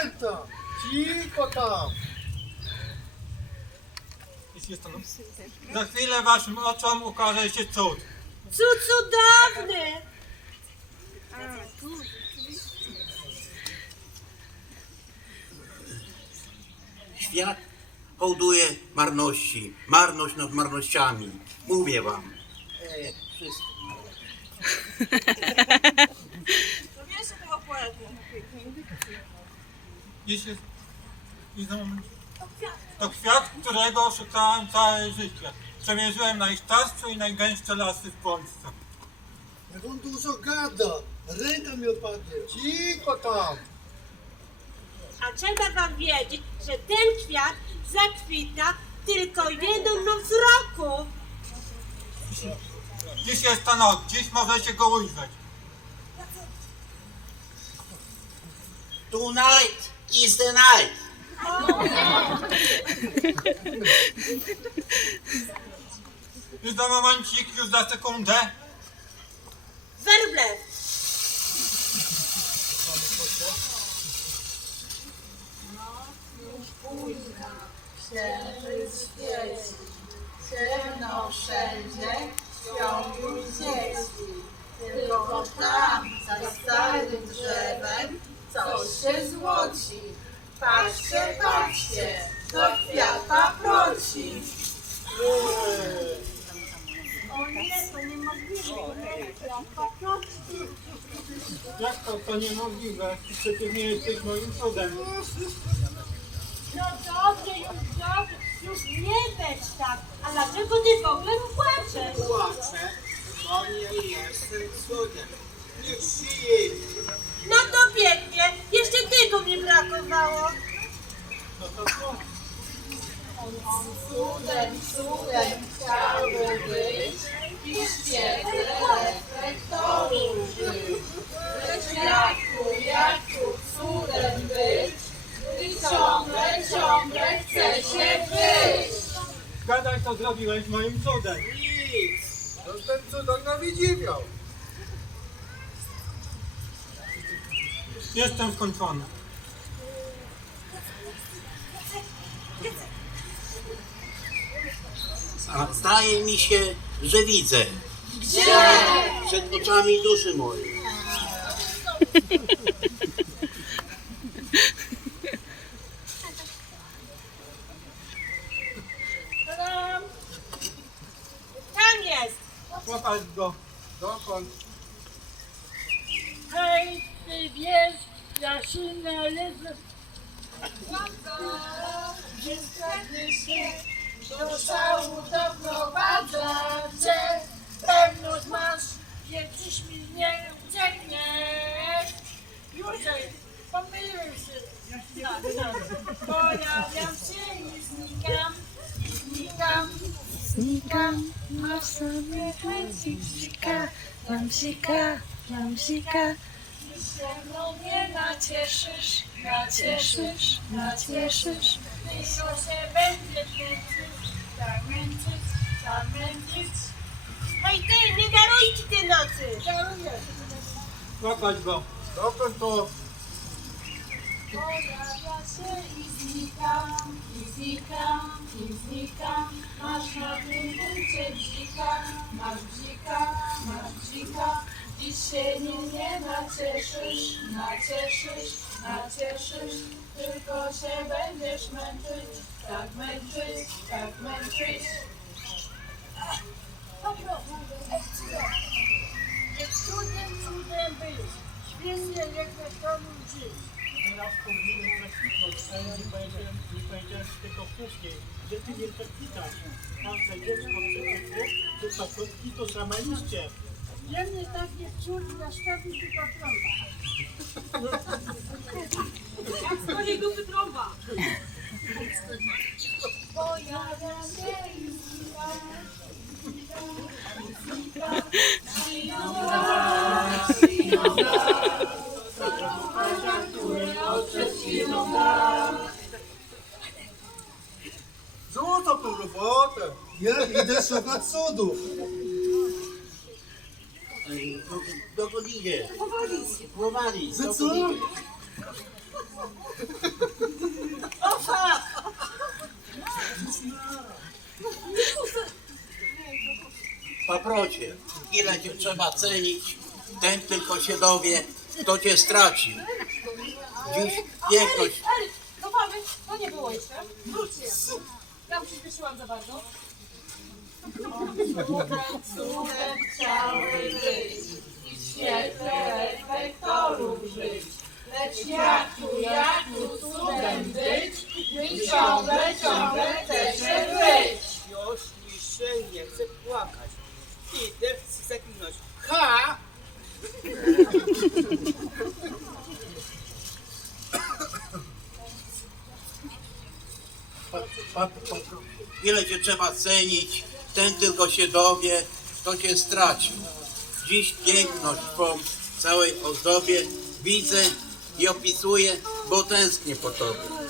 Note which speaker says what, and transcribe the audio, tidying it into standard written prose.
Speaker 1: święta! Cicho tam!
Speaker 2: Za chwilę waszym oczom ukaże się cud.
Speaker 3: Cud cudowny!
Speaker 4: Świat hołduje marności, marność nad marnościami. Mówię wam. Wszystko.
Speaker 2: Dziś jest... To kwiat, którego szukałem całe życie. Przemierzyłem najstarsze i najgęstsze lasy w Polsce.
Speaker 1: Jak on dużo gada, ręka mi opadnie. Cicho tam!
Speaker 3: A trzeba wam wiedzieć, że ten kwiat zakwita tylko jedną noc w roku.
Speaker 2: Dziś jest ta noc, dziś możecie go ujrzeć.
Speaker 4: Tonight is the night.
Speaker 2: Już za momencik, już za sekundę.
Speaker 3: Werble!
Speaker 5: Księżyc świeci, ciemno wszędzie, śpią już dzieci. Tylko tam, za starym drzewem, coś się złoci. Patrzcie, patrzcie, do kwiata proci.
Speaker 3: O nie, to niemożliwe. Kwiat proci.
Speaker 2: Jak to niemożliwe? Przecież nie jesteś moim cudem.
Speaker 3: No dobrze, już nie bądź tak. A dlaczego ty w ogóle płaczesz?
Speaker 1: Płaczę, bo nie jestem cudem. Niech się jedzie.
Speaker 3: No to pięknie, jeszcze tego mi brakowało.
Speaker 5: Cudem chciałby być i w świetle reflektorów żyć. Lecz jakub cudem być, i ciągle chce się być.
Speaker 2: Gadaj, co zrobiłeś moim cudem.
Speaker 1: Nic! To ten cudem na widzimio.
Speaker 2: Jestem skończony.
Speaker 4: A zdaje mi się, że widzę.
Speaker 5: Gdzie?
Speaker 4: Przed oczami duszy mojej.
Speaker 3: Tadam! Tam jest!
Speaker 2: Złapać go.
Speaker 1: Dokąd?
Speaker 6: Hej, ty wiesz, ja się należę.
Speaker 5: Wtedy się do szału doprowadzę cię. Pewność masz,
Speaker 6: Nie dziś mi nie uciekniesz. Józef, pomyliłem się. Pojawiam się i znikam.
Speaker 5: znikam, masz sobie chęci, bzika.
Speaker 6: Dziś się mną nie nacieszysz. Tylko się będziesz męczyć.
Speaker 3: Hej ty, nie darujcie tej nocy!
Speaker 6: Daruję.
Speaker 2: Złapać go.
Speaker 1: Dokąd to?
Speaker 5: Pojawia się i znikam. Masz na tym punkcie bzika. Dziś się nim nie nacieszysz. Tylko się będziesz męczyć. Tak męczyć.
Speaker 6: Cudem być. Świetnie jak na domu żyć.
Speaker 7: Teraz powinien zaświtnąć, ale nie powiedziałem tego wcześniej, że ty nie przekwitasz. Każde dziecko przecież, że paczotki to same liście.
Speaker 6: Dla mnie taki cud nastawił się patrona.
Speaker 3: Jak z mojej dupy trąba!
Speaker 5: Pojawia się i znika.
Speaker 1: Złoto po robotę. Ja idę szukać cudów.
Speaker 4: Dokąd idzie? Powoli.
Speaker 1: Za co?
Speaker 4: Dokąd idzie? szprocie. Ile cię trzeba cenić, ten tylko się dowie, kto cię straci. Dziś piękność...
Speaker 5: Eryk, chowamy, to nie było jeszcze. Wróćcie. Ja przyspieszyłam za bardzo. Cudem chciały być i w świetle reflektorów żyć. Lecz jak tu cudem być, gdy ciągle chce się być.
Speaker 8: Już mi się nie chce płakać. Idę zaklinać. Ha!
Speaker 4: Ile cię trzeba cenić, ten tylko się dowie, kto cię straci. Dziś piękność twą w całej ozdobie widzę i opisuję, bo tęsknię po tobie.